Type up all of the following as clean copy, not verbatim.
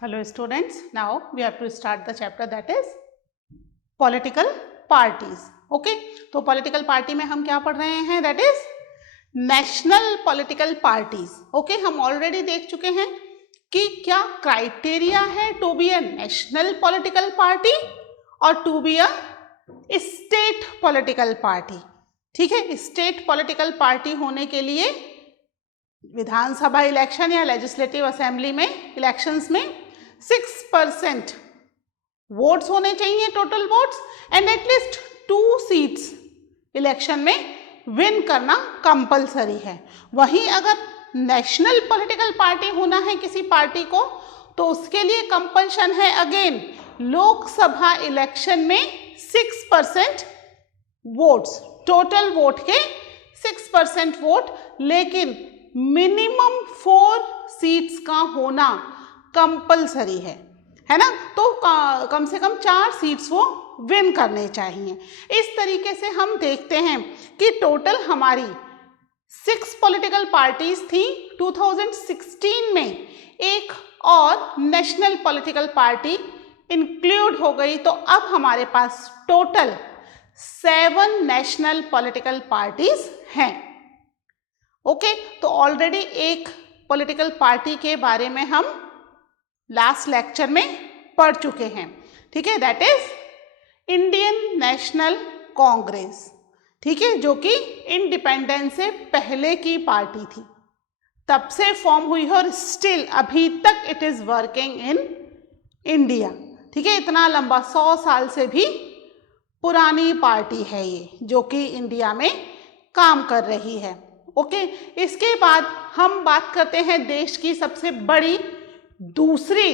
Hello students, now we have to start the chapter that is political parties. Okay, तो political party में हम क्या पढ़ रहे हैं, that is national political parties. Okay, हम already देख चुके हैं कि क्या criteria है to be a national political party और to be a state political party. ठीक है, state political party होने के लिए विधानसभा इलेक्शन या लेजिस्लेटिव असेंबली में इलेक्शंस में 6% वोट्स होने चाहिए, total votes, and at least 2 seats election में विन करना कंपलसरी है. वहीं अगर नेशनल पॉलिटिकल पार्टी होना है किसी पार्टी को तो उसके लिए कंपल्शन है अगेन लोकसभा इलेक्शन में 6% वोट्स, टोटल वोट के 6% वोट, लेकिन मिनिमम 4 सीट्स का होना कंपलसरी है ना. तो कम से कम 4 सीट्स वो विन करने चाहिए. इस तरीके से हम देखते हैं कि टोटल हमारी 6 पॉलिटिकल पार्टीज थी. 2016 में एक और नेशनल पॉलिटिकल पार्टी इंक्लूड हो गई, तो अब हमारे पास टोटल 7 नेशनल पॉलिटिकल पार्टीज हैं. ओके, तो ऑलरेडी एक पॉलिटिकल पार्टी के बारे में हम लास्ट लेक्चर में पढ़ चुके हैं. ठीक है, that is Indian national Congress. ठीक है, जो कि इंडिपेंडेंस से पहले की पार्टी थी, तब से फॉर्म हुई है और स्टिल अभी तक it is working in India. ठीक है, इतना लंबा 100 साल से भी पुरानी पार्टी है ये, जो कि इंडिया में काम कर रही है. ओके, इसके बाद हम बात करते हैं देश की सबसे बड़ी दूसरी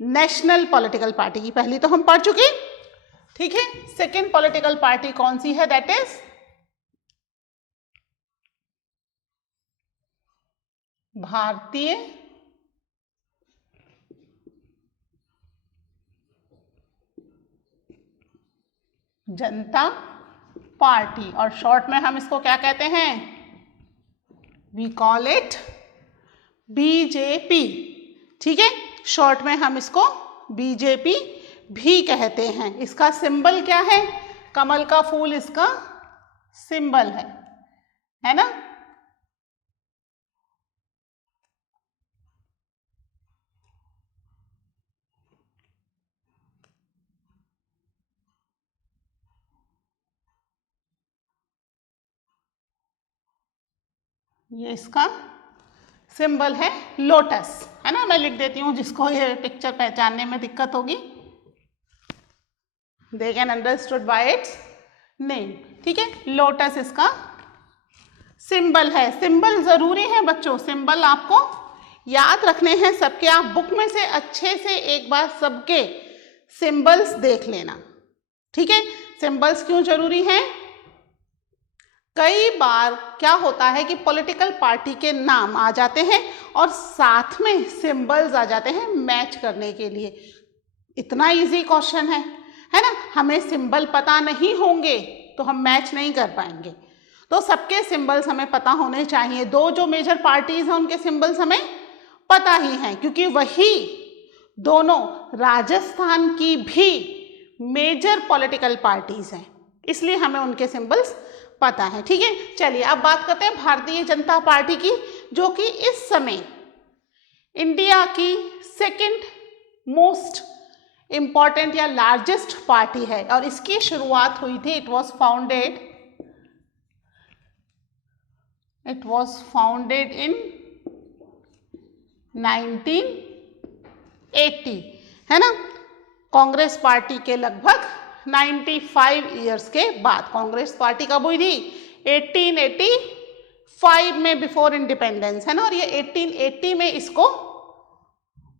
नेशनल पॉलिटिकल पार्टी की. पहली तो हम पढ़ चुके. ठीक है, सेकेंड पॉलिटिकल पार्टी कौन सी है, that is Bharatiya Janata party, और शॉर्ट में हम इसको क्या कहते हैं, वी कॉल इट बीजेपी. ठीक है, शॉर्ट में हम इसको बीजेपी भी कहते हैं. इसका सिंबल क्या है, कमल का फूल इसका सिंबल है ना. ये इसका सिंबल है लोटस, है ना. मैं लिख देती हूँ, जिसको ये पिक्चर पहचानने में दिक्कत होगी, they can understood by it's name. ठीक है, लोटस इसका सिंबल है. सिंबल जरूरी है बच्चों, सिंबल आपको याद रखने हैं सबके. आप बुक में से अच्छे से एक बार सबके सिंबल्स देख लेना. ठीक है, सिंबल्स क्यों जरूरी हैं, कई बार क्या होता है कि पॉलिटिकल पार्टी के नाम आ जाते हैं और साथ में सिंबल्स आ जाते हैं मैच करने के लिए. इतना इजी क्वेश्चन है ना. हमें सिंबल पता नहीं होंगे तो हम मैच नहीं कर पाएंगे. तो सबके सिंबल्स हमें पता होने चाहिए. 2 जो मेजर पार्टीज हैं उनके सिंबल्स हमें पता ही हैं, क्योंकि वही दोनों राजस्थान की भी मेजर पॉलिटिकल पार्टीज हैं, इसलिए हमें उनके सिंबल्स पता है. ठीक है, चलिए अब बात करते हैं भारतीय जनता पार्टी की, जो कि इस समय इंडिया की सेकंड मोस्ट इंपॉर्टेंट या लार्जेस्ट पार्टी है. और इसकी शुरुआत हुई थी, इट वॉज फाउंडेड इन 1980, है ना. कांग्रेस पार्टी के लगभग 95 ईयर्स के बाद. कांग्रेस पार्टी कब हुई थी, 1885 में, बिफोर इंडिपेंडेंस, है ना. और ये 1880 में इसको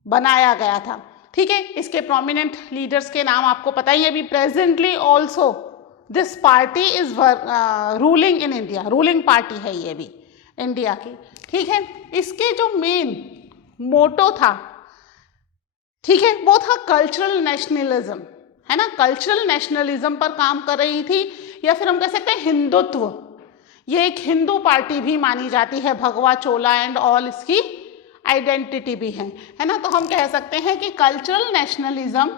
बनाया गया था. ठीक है, इसके प्रोमिनेंट लीडर्स के नाम आपको पता ही है. अभी presently also this party is ruling in India. Ruling party है ये भी इंडिया की. ठीक है, इसके जो मेन मोटो था, ठीक है, वो था कल्चरल नेशनलिज्म, है ना. कल्चरल नेशनलिज्म पर काम कर रही थी, या फिर हम कह सकते हैं हिंदुत्व. ये एक हिंदू पार्टी भी मानी जाती है. भगवा चोला एंड ऑल इसकी आइडेंटिटी भी है ना। तो हम कह सकते हैं कि कल्चरल नेशनलिज्म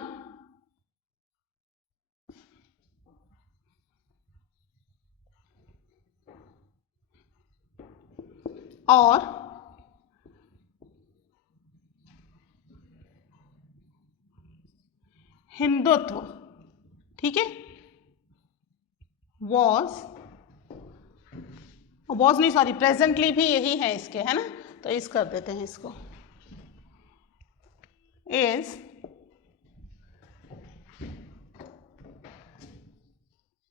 और हिंदुत्व, ठीक है, वॉज नहीं सॉरी प्रेजेंटली भी यही है इसके, है ना, तो इस कर देते हैं इसको, इज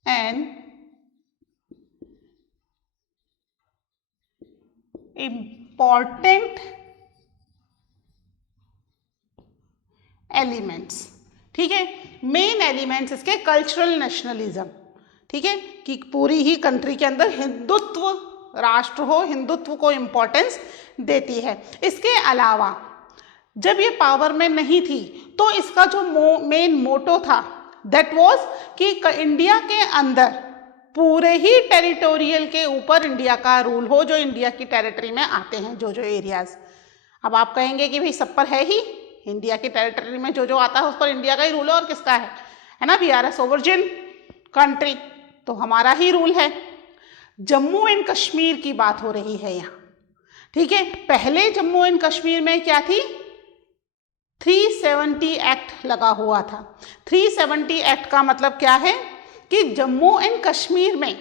एन इम्पॉर्टेंट एलिमेंट्स, ठीक है, मेन एलिमेंट्स इसके कल्चरल नेशनलिज्म, ठीक है, कि पूरी ही कंट्री के अंदर हिंदुत्व राष्ट्र हो, हिंदुत्व को इम्पोर्टेंस देती है। इसके अलावा जब ये पावर में नहीं थी तो इसका जो मेन मोटो था दैट वाज कि इंडिया के अंदर पूरे ही टेरिटोरियल के ऊपर इंडिया का रूल हो, जो इंडिया की टेरिटरी में आते हैं जो जो एरियाज। अब आप कहेंगे कि भाई सब पर है ही, इंडिया की टेरिटरी में जो जो आता है उस पर इंडिया का ही रूल है, और किसका है ना, we are a sovereign country, तो हमारा ही रूल है। जम्मू एंड कश्मीर की बात हो रही है यहाँ, ठीक है। पहले जम्मू एंड कश्मीर में क्या थी, 370 एक्ट लगा हुआ था। 370 एक्ट का मतलब क्या है कि जम्मू एंड कश्मीर में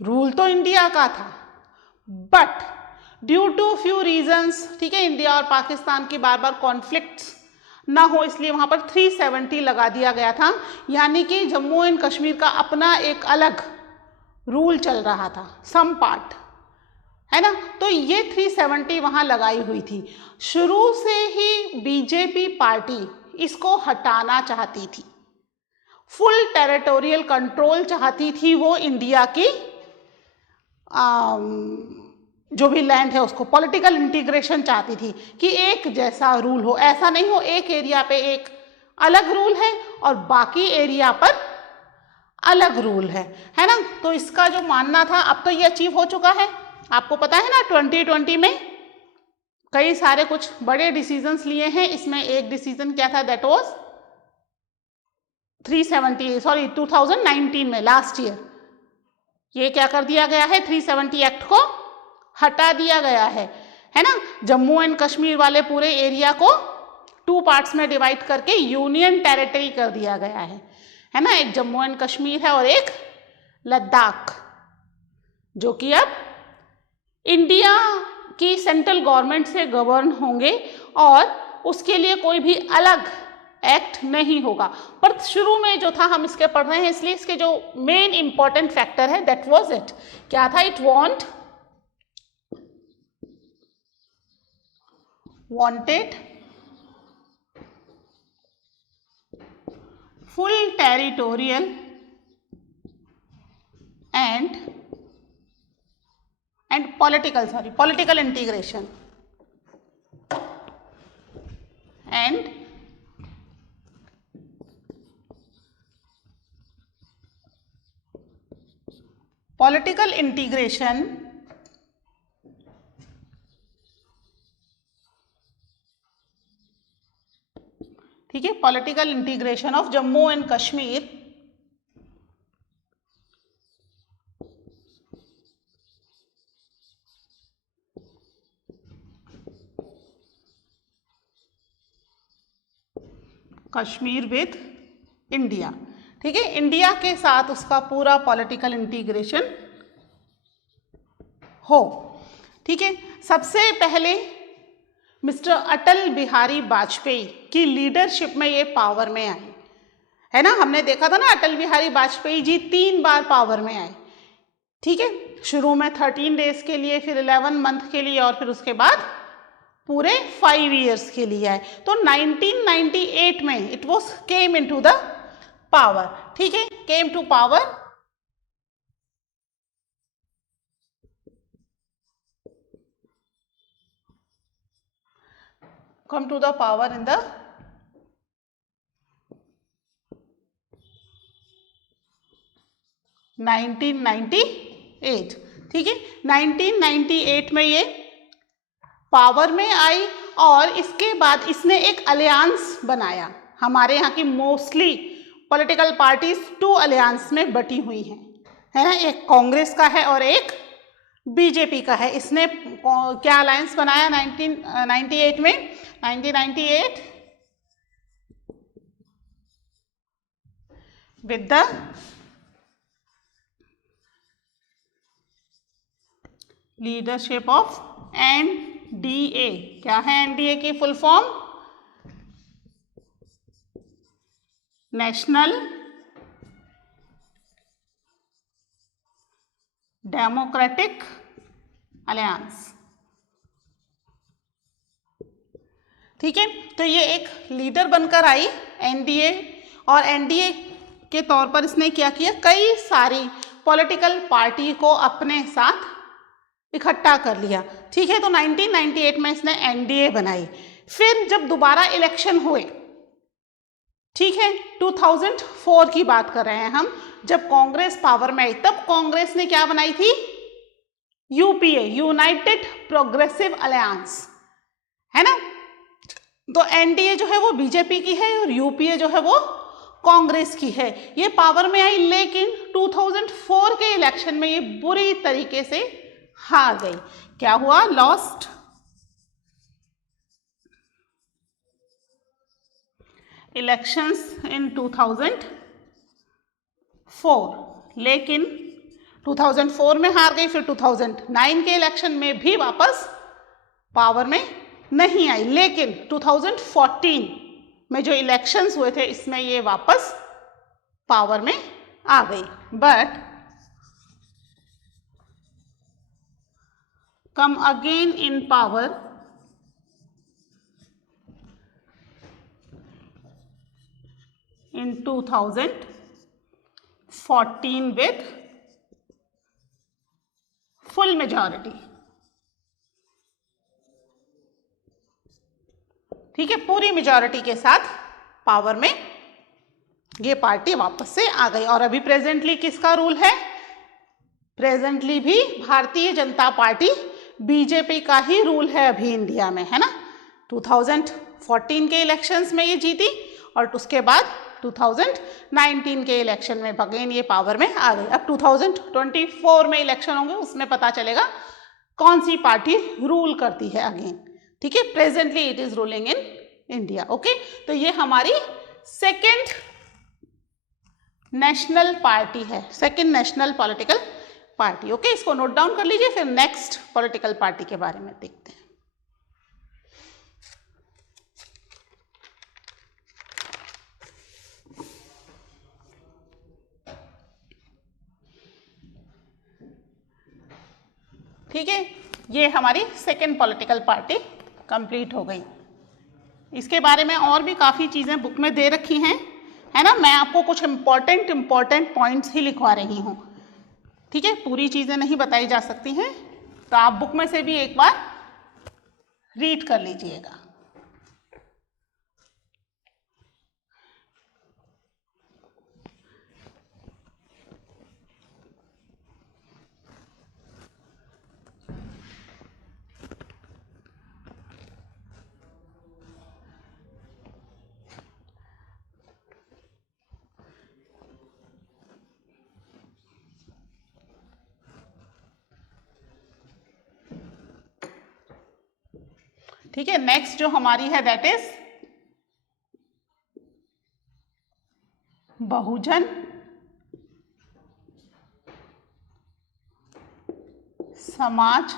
रूल तो इंडिया का था, but due to few reasons, ठीक है, इंडिया और पाकिस्तान की बार बार कॉन्फ्लिक्ट्स ना हो, इसलिए वहां पर 370 लगा दिया गया था। यानी कि जम्मू एंड कश्मीर का अपना एक अलग रूल चल रहा था, सम पार्ट, है ना। तो ये 370 वहां लगाई हुई थी। शुरू से ही बीजेपी पार्टी इसको हटाना चाहती थी, फुल टेरिटोरियल कंट्रोल चाहती थी वो इंडिया की, जो भी लैंड है उसको पॉलिटिकल इंटीग्रेशन चाहती थी कि एक जैसा रूल हो, ऐसा नहीं हो एक एरिया पे एक अलग रूल है और बाकी एरिया पर अलग रूल है ना। तो इसका जो मानना था, अब तो ये अचीव हो चुका है, आपको पता है ना 2020 में कई सारे कुछ बड़े डिसीजंस लिए हैं। इसमें एक डिसीजन क्या था, दैट वाज 2019 में, लास्ट ईयर, ये क्या कर दिया गया है, 370 एक्ट को हटा दिया गया है ना। जम्मू एंड कश्मीर वाले पूरे एरिया को 2 पार्ट्स में डिवाइड करके यूनियन टेरिटरी कर दिया गया है ना। एक जम्मू एंड कश्मीर है और एक लद्दाख, जो कि अब इंडिया की सेंट्रल गवर्नमेंट से गवर्न होंगे और उसके लिए कोई भी अलग एक्ट नहीं होगा। पर शुरू में जो था हम इसके पढ़ रहे हैं, इसलिए इसके जो मेन इंपॉर्टेंट फैक्टर है दैट वाज इट, क्या था, it wanted full territorial and political integration and political integration ठीक है, political integration of Jammu and Kashmir Kashmir with India, ठीक है, इंडिया के साथ उसका पूरा पॉलिटिकल इंटीग्रेशन हो, ठीक है। सबसे पहले मिस्टर अटल बिहारी वाजपेयी की लीडरशिप में ये पावर में आए, है ना। हमने देखा था ना, अटल बिहारी वाजपेयी जी 3 बार पावर में आए, ठीक है। शुरू में 13 डेज के लिए, फिर 11 मंथ के लिए, और फिर उसके बाद पूरे 5 ईयर्स के लिए आए। तो 1998 में it was came in to the power, ठीक है, came to power come to the power in the 1998, ठीक है। 1998 में ये पावर में आई और इसके बाद इसने एक अलियांस बनाया। हमारे यहाँ की मोस्टली पॉलिटिकल पार्टीज 2 अलियांस में बटी हुई हैं, है ना, एक कांग्रेस का है और एक बीजेपी का है। इसने क्या अलायंस बनाया 1998 में? 1998 with the leadership of NDA. क्या है एनडीए की full form? National democratic alliance. ठीक है, तो ये एक लीडर बनकर आई एनडीए, और एनडीए के तौर पर इसने क्या किया, कई सारी पॉलिटिकल पार्टी को अपने साथ इकट्ठा कर लिया। ठीक है, तो 1998 में इसने एनडीए बनाई। फिर जब दोबारा इलेक्शन हुए, ठीक है, 2004 की बात कर रहे हैं हम, जब कांग्रेस पावर में आई, तब कांग्रेस ने क्या बनाई थी? यूपीए, यूनाइटेड प्रोग्रेसिव अलायंस, है ना। तो एनडीए जो है वो बीजेपी की है और यूपीए जो है वो कांग्रेस की है। ये पावर में आई, लेकिन 2004 के इलेक्शन में ये बुरी तरीके से हार गई। क्या हुआ? लॉस्ट इलेक्शंस इन 2004, लेकिन 2004 में हार गई। फिर 2009 के इलेक्शन में भी वापस पावर में नहीं आई, लेकिन 2014 में जो इलेक्शंस हुए थे इसमें ये वापस पावर में आ गई। But come again in power in 2014 with full majority। ठीक है, पूरी मेजॉरिटी के साथ पावर में ये पार्टी वापस से आ गई। और अभी प्रेजेंटली किसका रूल है? प्रेजेंटली भी भारतीय जनता पार्टी बीजेपी का ही रूल है अभी इंडिया में, है ना। 2014 के इलेक्शंस में ये जीती और उसके बाद 2019 के इलेक्शन में अगेन ये पावर में आ गई। अब 2024 में इलेक्शन होंगे, उसमें पता चलेगा कौन सी पार्टी रूल करती है अगेन। ठीक है, presently it is ruling in India. Okay, तो ये हमारी सेकेंड नेशनल पार्टी है, second national political party. Okay, इसको नोट डाउन कर लीजिए, फिर नेक्स्ट पॉलिटिकल पार्टी के बारे में देखते हैं। ठीक है, ये हमारी सेकेंड पॉलिटिकल पार्टी कंप्लीट हो गई। इसके बारे में और भी काफ़ी चीज़ें बुक में दे रखी हैं, है ना। मैं आपको कुछ इम्पॉर्टेंट पॉइंट्स ही लिखवा रही हूँ। ठीक है, पूरी चीज़ें नहीं बताई जा सकती हैं, तो आप बुक में से भी एक बार रीड कर लीजिएगा। ठीक है, नेक्स्ट जो हमारी है that is Bahujan Samaj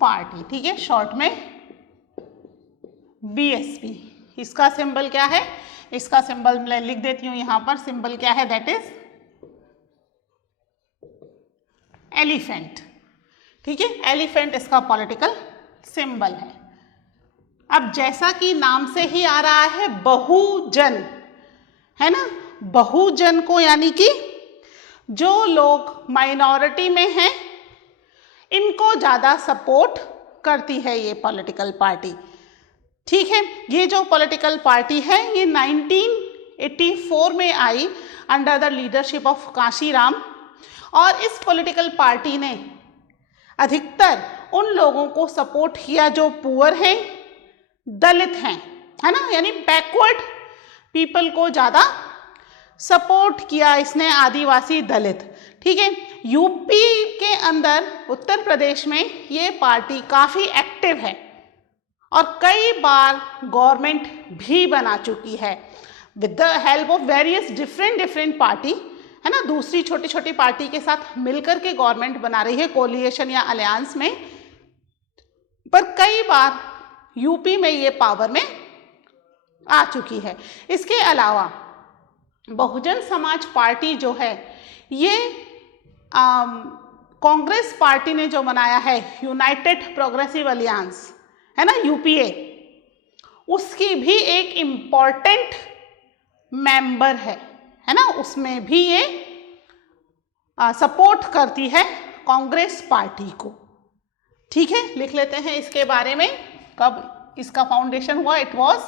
party. ठीक है, शॉर्ट में बीएसपी। इसका सिंबल क्या है? इसका सिंबल मैं लिख देती हूं यहां पर। सिंबल क्या है? That is elephant. ठीक है, एलिफेंट इसका पॉलिटिकल सिंबल है। अब जैसा कि नाम से ही आ रहा है बहुजन, है ना, बहुजन को यानी कि जो लोग माइनॉरिटी में हैं इनको ज़्यादा सपोर्ट करती है ये पॉलिटिकल पार्टी। ठीक है, ये जो पॉलिटिकल पार्टी है ये 1984 में आई under the leadership of Kanshiram, और इस पॉलिटिकल पार्टी ने अधिकतर उन लोगों को सपोर्ट किया जो पुअर हैं, दलित हैं, है ना, यानी बैकवर्ड पीपल को ज़्यादा सपोर्ट किया इसने, आदिवासी दलित। ठीक है, यूपी के अंदर, उत्तर प्रदेश में ये पार्टी काफ़ी एक्टिव है और कई बार गवर्नमेंट भी बना चुकी है with the help of various different party, है ना, दूसरी छोटी छोटी पार्टी के साथ मिलकर के गवर्नमेंट बना रही है कोलिएशन या अलायंस में, पर कई बार यूपी में ये पावर में आ चुकी है। इसके अलावा बहुजन समाज पार्टी जो है ये कांग्रेस पार्टी ने जो बनाया है यूनाइटेड प्रोग्रेसिव अलियांस, है ना, यूपीए, उसकी भी एक इम्पॉर्टेंट मेंबर है ना, उसमें भी ये सपोर्ट करती है कांग्रेस पार्टी को। ठीक है, लिख लेते हैं इसके बारे में, कब इसका फाउंडेशन हुआ। It was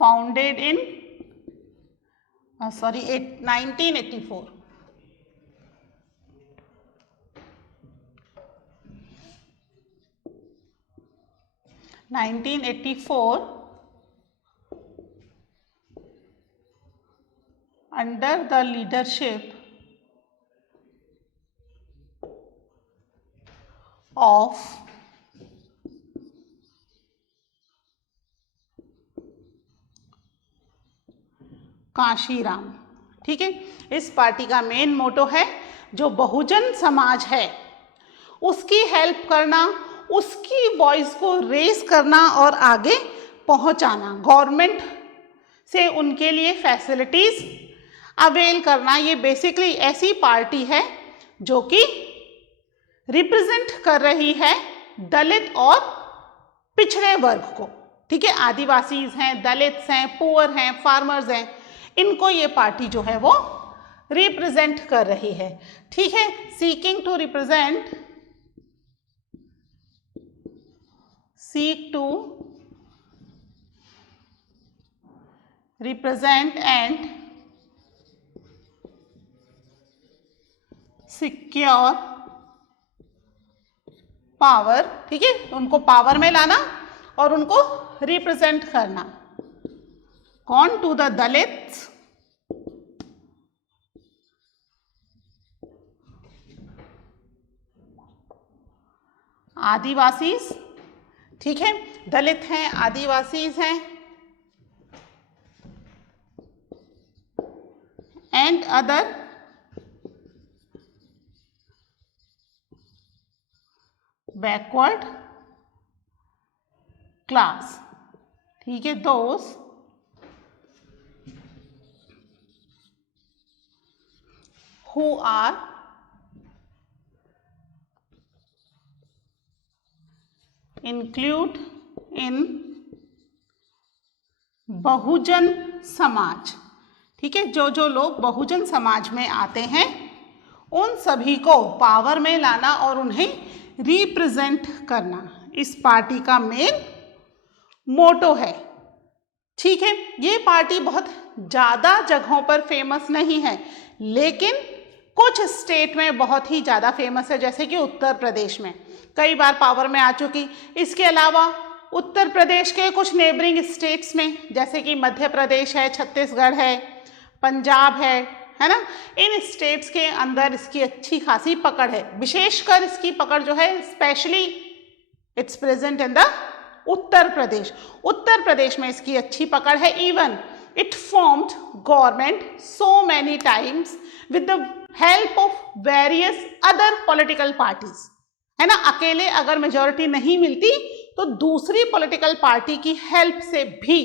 founded in 1984। 1984 under the leadership of Kashiram. ठीक है, इस पार्टी का मेन मोटो है जो बहुजन समाज है उसकी हेल्प करना, उसकी वॉइस को रेज करना और आगे पहुंचाना, गवर्नमेंट से उनके लिए फैसिलिटीज अवेल करना। ये बेसिकली ऐसी पार्टी है जो कि रिप्रेजेंट कर रही है दलित और पिछड़े वर्ग को। ठीक है, आदिवासीज हैं, दलित्स हैं, पुअर हैं, फार्मर्स हैं, इनको ये पार्टी जो है वो रिप्रेजेंट कर रही है। ठीक है, seeking to represent, seek to represent and secure power. ठीक है, उनको पावर में लाना और उनको रिप्रेजेंट करना। कौन? To the Dalits, Adivasis. ठीक है, दलित हैं, आदिवासीज हैं, एंड अदर बैकवर्ड क्लास। ठीक है, those who are include in Bahujan Samaj. ठीक है, जो जो लोग बहुजन समाज में आते हैं उन सभी को पावर में लाना और उन्हें रिप्रेजेंट करना इस पार्टी का मेन मोटो है। ठीक है, ये पार्टी बहुत ज़्यादा जगहों पर फेमस नहीं है लेकिन कुछ स्टेट में बहुत ही ज़्यादा फेमस है, जैसे कि उत्तर प्रदेश में कई बार पावर में आ चुकी। इसके अलावा उत्तर प्रदेश के कुछ नेबरिंग स्टेट्स में जैसे कि मध्य प्रदेश है, छत्तीसगढ़ है, पंजाब है ना, इन स्टेट्स के अंदर इसकी अच्छी खासी पकड़ है। विशेषकर इसकी पकड़ जो है specially it's present in the Uttar Pradesh. Uttar Pradesh में इसकी अच्छी पकड़ है। Even it formed government so many times with the help of various other political parties, है ना। अकेले अगर मेजॉरिटी नहीं मिलती तो दूसरी पॉलिटिकल पार्टी की हेल्प से भी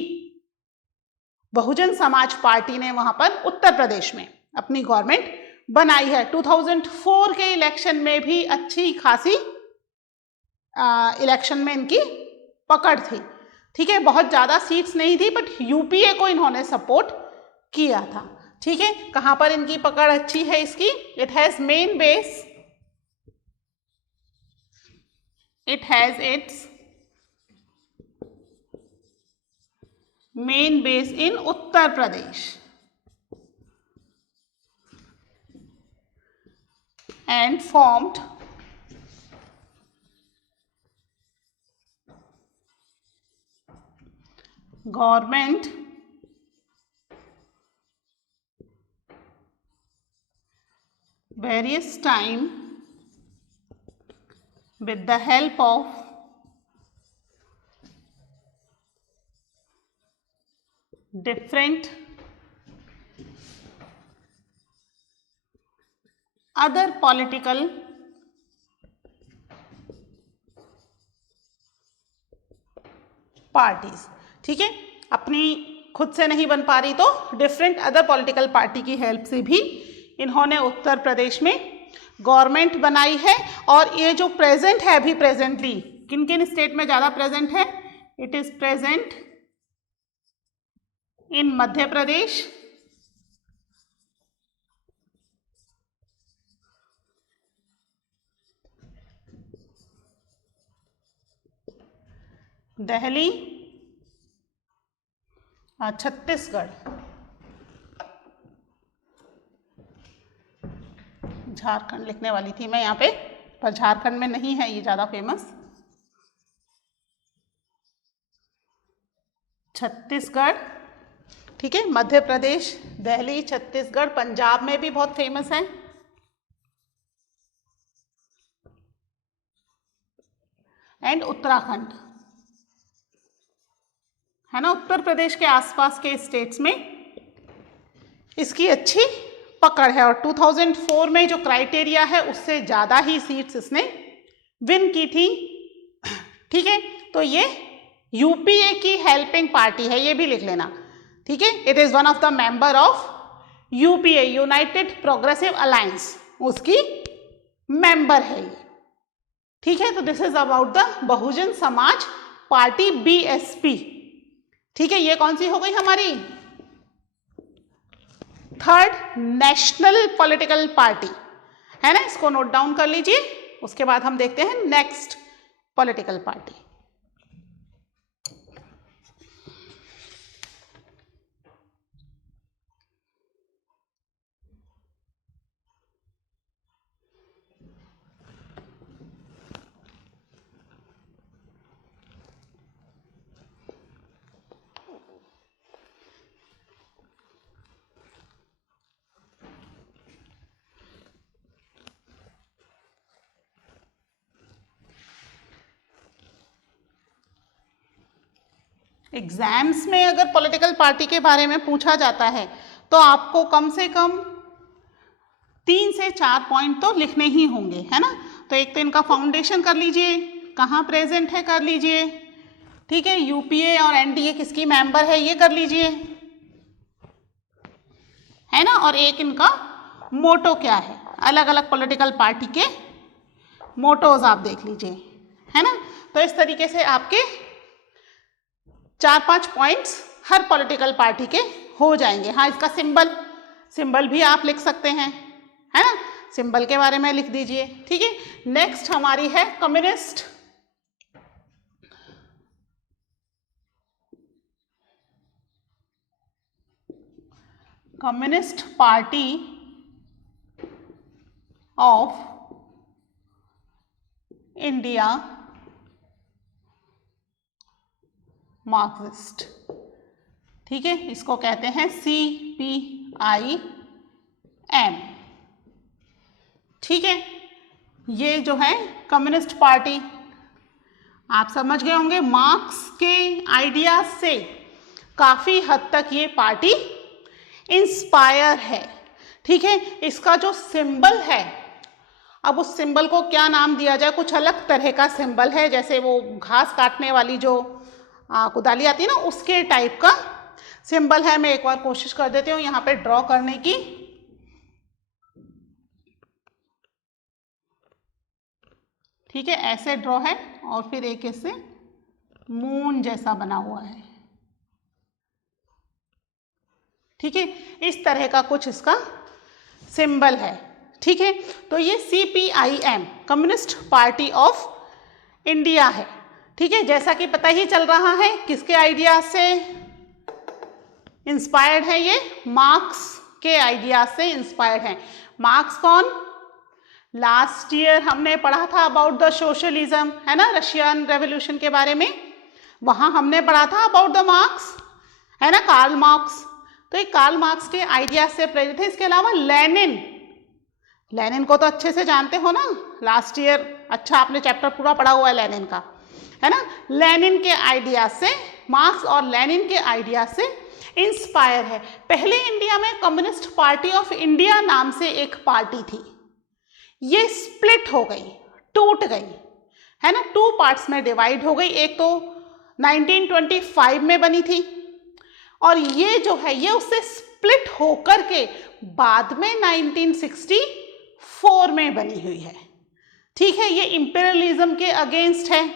बहुजन समाज पार्टी ने वहां पर उत्तर प्रदेश में अपनी गवर्नमेंट बनाई है। 2004 के इलेक्शन में भी अच्छी खासी इलेक्शन में इनकी पकड़ थी। ठीक है, बहुत ज़्यादा सीट्स नहीं थी बट यूपीए को इन्होंने सपोर्ट किया था। ठीक है, कहाँ पर इनकी पकड़ अच्छी है इसकी? It has main base, it has its main base in Uttar Pradesh and formed government various time with the help of different other political parties. ठीक है, अपनी खुद से नहीं बन पा रही तो डिफरेंट अदर पॉलिटिकल पार्टी की हेल्प से भी इन्होंने उत्तर प्रदेश में गवर्नमेंट बनाई है। और ये जो प्रेजेंट है अभी प्रेजेंटली किन किन स्टेट में ज़्यादा प्रेजेंट है, it is present in Madhya Pradesh, Delhi, Chhattisgarh, Jharkhand लिखने वाली थी मैं यहाँ पे, पर झारखंड में नहीं है ये ज़्यादा फेमस। छत्तीसगढ़, ठीक है, मध्य प्रदेश, दिल्ली, छत्तीसगढ़, पंजाब में भी बहुत फेमस है, एंड उत्तराखंड है ना। उत्तर प्रदेश के आसपास के स्टेट्स में इसकी अच्छी पकड़ है और 2004 में जो क्राइटेरिया है उससे ज़्यादा ही सीट्स इसने विन की थी। ठीक है, तो ये यूपीए की हेल्पिंग पार्टी है, ये भी लिख लेना। ठीक है, it is one of the member of UPA, United progressive alliance, उसकी मेंबर है ये। ठीक है, तो this is about the Bahujan Samaj party, BSP. ठीक है, ये कौन सी हो गई हमारी थर्ड नेशनल पॉलिटिकल पार्टी, है ना। इसको नोट डाउन कर लीजिए, उसके बाद हम देखते हैं नेक्स्ट पॉलिटिकल पार्टी। एग्जाम्स में अगर पॉलिटिकल पार्टी के बारे में पूछा जाता है तो आपको कम से कम 3 से 4 पॉइंट तो लिखने ही होंगे, है ना। तो एक तो इनका फाउंडेशन कर लीजिए, कहाँ प्रेजेंट है कर लीजिए, ठीक है, यूपीए और एनडीए किसकी मेंबर है ये कर लीजिए, है ना। और एक इनका मोटो क्या है, अलग अलग पॉलिटिकल पार्टी के मोटोज आप देख लीजिए, है ना। तो इस तरीके से आपके 4-5 पॉइंट्स हर पॉलिटिकल पार्टी के हो जाएंगे। हाँ, इसका सिंबल भी आप लिख सकते हैं, है ना, सिंबल के बारे में लिख दीजिए। ठीक है, नेक्स्ट हमारी है communist. Communist party of India, Marxist. ठीक है, इसको कहते हैं CPIM। ठीक है, ये जो है कम्युनिस्ट पार्टी आप समझ गए होंगे, मार्क्स के आइडियाज से काफ़ी हद तक ये पार्टी इंस्पायर है। ठीक है, इसका जो सिंबल है, अब उस सिंबल को क्या नाम दिया जाए, कुछ अलग तरह का सिंबल है, जैसे वो घास काटने वाली जो कुदाली आती है ना, उसके टाइप का सिंबल है। मैं एक बार कोशिश कर देती हूँ यहाँ पे ड्रॉ करने की। ठीक है, ऐसे ड्रॉ है और फिर एक इससे मून जैसा बना हुआ है। ठीक है, इस तरह का कुछ इसका सिंबल है। ठीक है, तो ये CPIM communist party of India है। ठीक है, जैसा कि पता ही चल रहा है किसके आइडियाज से इंस्पायर्ड है, ये मार्क्स के आइडियाज से इंस्पायर्ड है। मार्क्स कौन, लास्ट ईयर हमने पढ़ा था अबाउट द सोशलिज्म, है ना, रशियन रेवोल्यूशन के बारे में। वहां हमने पढ़ा था अबाउट द मार्क्स, है ना, कार्ल मार्क्स। तो ये कार्ल मार्क्स के आइडियाज से प्रेरित है। इसके अलावा लेनिन, लेनिन को तो अच्छे से जानते हो ना, लास्ट ईयर अच्छा आपने चैप्टर पूरा पढ़ा हुआ है लेनिन का, है ना। लेनिन के आइडियाज से, मार्क्स और लेनिन के आइडियाज से इंस्पायर है। पहले इंडिया में कम्युनिस्ट पार्टी ऑफ इंडिया नाम से एक पार्टी थी, ये स्प्लिट हो गई, टूट गई, है ना, 2 पार्ट्स में डिवाइड हो गई। एक तो 1925 में बनी थी और ये जो है ये उससे स्प्लिट होकर के बाद में 1964 में बनी हुई है। ठीक है, ये इंपीरियलिज्म के अगेंस्ट है।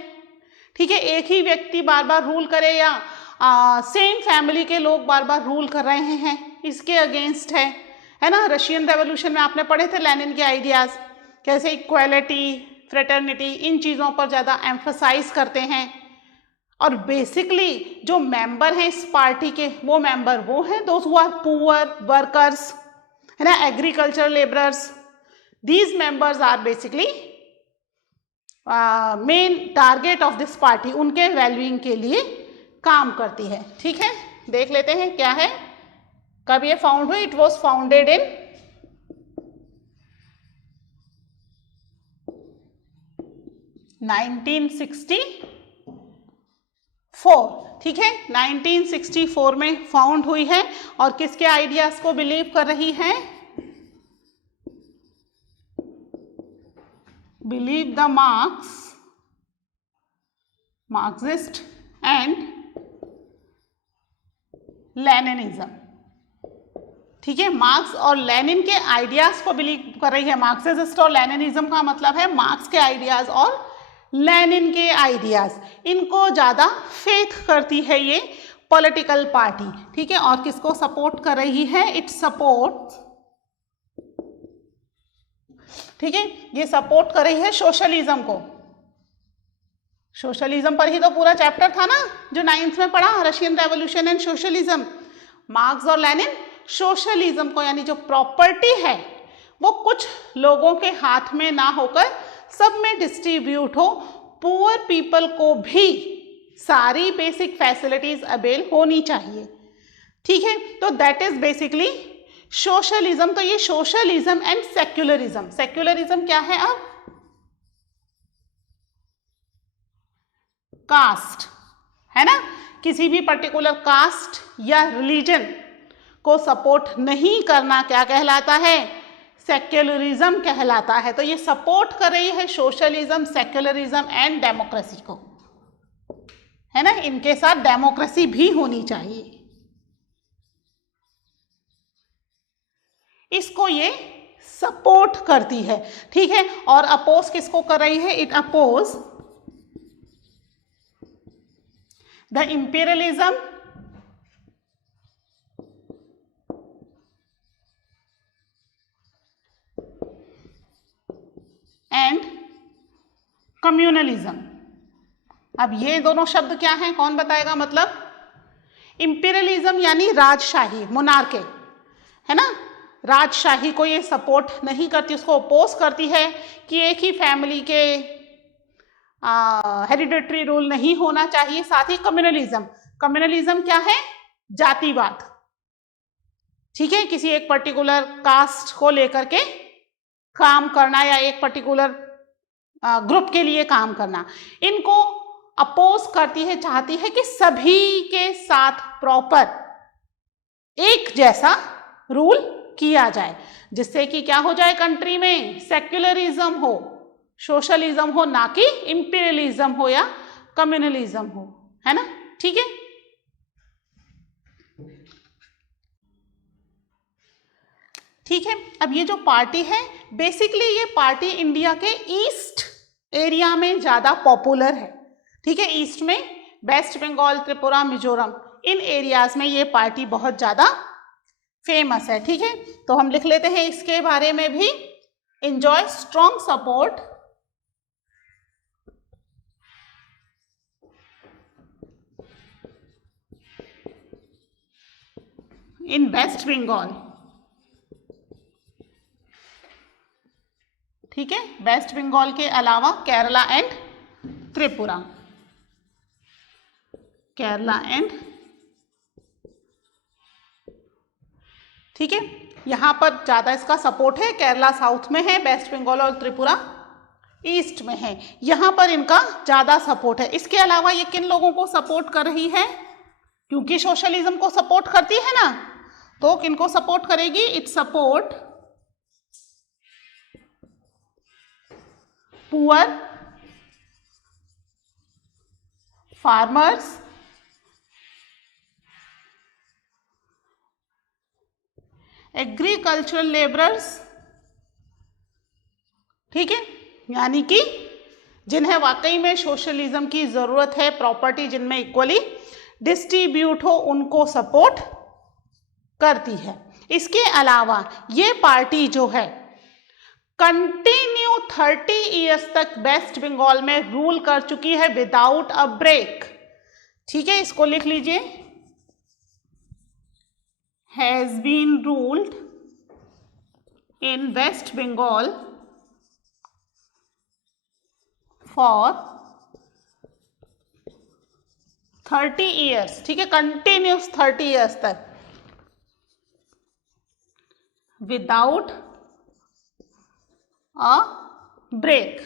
ठीक है, एक ही व्यक्ति बार बार रूल करे या सेम फैमिली के लोग बार बार रूल कर रहे हैं, इसके अगेंस्ट है ना। रशियन रेवोल्यूशन में आपने पढ़े थे लेनिन के आइडियाज, कैसे इक्वालिटी, फ्रेटर्निटी, इन चीज़ों पर ज़्यादा एम्फसाइज करते हैं। और बेसिकली जो मेंबर हैं इस पार्टी के, वो मेंबर वो हैं those who are poor, workers, है ना, agriculture labourers. These members are basically main target of this party, उनके वैल्यूइंग के लिए काम करती है। ठीक है, देख लेते हैं क्या है, कब ये फाउंड हुई। It was founded in 1964। ठीक है, 1964 में फाउंड हुई है और किसके आइडियाज को बिलीव कर रही है? Believe the Marxist and Leninism. ठीक है, मार्क्स और लेनिन के आइडियाज को बिलीव कर रही है। मार्क्सिस्ट और लेनिनिज्म का मतलब है मार्क्स के आइडियाज और लेनिन के आइडियाज, इनको ज्यादा फेथ करती है ये पॉलिटिकल पार्टी। ठीक है, और किसको सपोर्ट कर रही है? इट सपोर्ट, ठीक है, ये सपोर्ट कर रही है सोशलिज्म को। सोशलिज्म पर ही तो पूरा चैप्टर था ना जो 9th में पढ़ा, Russian revolution and socialism. Marks और लेनिन सोशलिज्म को, यानी जो प्रॉपर्टी है वो कुछ लोगों के हाथ में ना होकर सब में डिस्ट्रीब्यूट हो, पुअर पीपल को भी सारी बेसिक फैसिलिटीज अवेल होनी चाहिए। ठीक है, तो दैट इज बेसिकली सोशलिज्म। तो ये सोशलिज्म एंड सेक्युलरिज्म। सेक्युलरिज्म क्या है? अब कास्ट, है ना, किसी भी पर्टिकुलर कास्ट या रिलीजन को सपोर्ट नहीं करना क्या कहलाता है? सेक्युलरिज्म कहलाता है। तो ये सपोर्ट कर रही है सोशलिज्म, सेक्युलरिज्म एंड डेमोक्रेसी को, है ना, इनके साथ डेमोक्रेसी भी होनी चाहिए। इसको ये सपोर्ट करती है। ठीक है, और अपोज किसको कर रही है? It oppose the imperialism and communalism. अब ये दोनों शब्द क्या हैं, कौन बताएगा? मतलब इंपीरियलिज्म यानी राजशाही, मोनार्की, है ना, राजशाही को ये सपोर्ट नहीं करती, उसको अपोज करती है कि एक ही फैमिली के हेरिडिटरी रूल नहीं होना चाहिए। साथ ही कम्युनलिज्म, कम्युनलिज्म क्या है? जातिवाद। ठीक है, किसी एक पर्टिकुलर कास्ट को लेकर के काम करना या एक पर्टिकुलर ग्रुप के लिए काम करना, इनको अपोज करती है, चाहती है कि सभी के साथ प्रॉपर एक जैसा रूल किया जाए, जिससे कि क्या हो जाए? कंट्री में सेक्युलरिज्म हो, सोशलिज्म हो, ना कि इंपीरियलिज्म हो या कम्युनलिज्म हो, है ना। ठीक है, ठीक है। अब ये जो पार्टी है, बेसिकली ये पार्टी इंडिया के ईस्ट एरिया में ज्यादा पॉपुलर है। ठीक है, ईस्ट में वेस्ट बंगाल, त्रिपुरा, मिजोरम, इन एरियाज में ये पार्टी बहुत ज्यादा फेमस है। ठीक है, तो हम लिख लेते हैं इसके बारे में भी। Enjoy strong support in waste Bengal. ठीक है, वेस्ट बंगाल के अलावा केरला एंड त्रिपुरा, केरला एंड, ठीक है, यहाँ पर ज़्यादा इसका सपोर्ट है, केरला साउथ में है, वेस्ट बंगाल और त्रिपुरा ईस्ट में है, यहाँ पर इनका ज़्यादा सपोर्ट है। इसके अलावा ये किन लोगों को सपोर्ट कर रही है, क्योंकि सोशलिज्म को सपोर्ट करती है ना, तो किनको सपोर्ट करेगी, it support poor farmers, agricultural labourers, ठीक है, यानी कि जिन्हें वाकई में सोशलिज्म की जरूरत है, प्रॉपर्टी जिनमें इक्वली डिस्ट्रीब्यूट हो, उनको सपोर्ट करती है। इसके अलावा ये पार्टी जो है कंटिन्यू 30 इयर्स तक वेस्ट बंगाल में रूल कर चुकी है विदाउट अ ब्रेक, ठीक है, इसको लिख लीजिए, has been ruled in waste Bengal for 30 years, ठीक है, कंटिन्यूस 30 इयर्स तक विदाउट अ ब्रेक,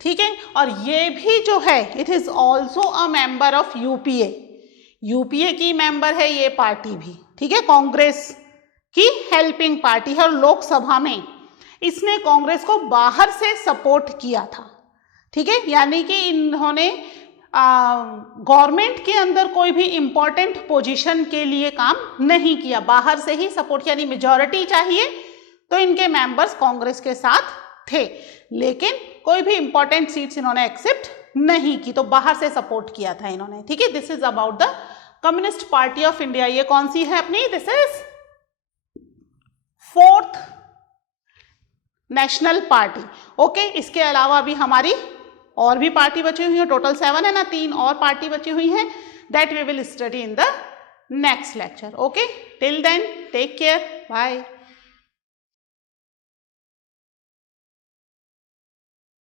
ठीक है। और ये भी जो है it is also a member of UPA, UPA की मेंबर है ये पार्टी भी, ठीक है, कांग्रेस की हेल्पिंग पार्टी है, और लोकसभा में इसने कांग्रेस को बाहर से सपोर्ट किया था, ठीक है, यानी कि इन्होंने गवर्नमेंट के अंदर कोई भी इंपॉर्टेंट पोजीशन के लिए काम नहीं किया, बाहर से ही सपोर्ट, यानी मेजॉरिटी चाहिए तो इनके मेंबर्स कांग्रेस के साथ थे, लेकिन कोई भी इंपॉर्टेंट सीट्स इन्होंने एक्सेप्ट नहीं की, तो बाहर से सपोर्ट किया था इन्होंने, ठीक है। This is about the communist party of India. ये कौन सी है अपनी, this is 4th national party, okay. इसके अलावा भी हमारी और भी पार्टी बची हुई है, टोटल 7 है ना, 3 और पार्टी बची हुई है, that we will study in the next lecture, okay. Till then take care, bye.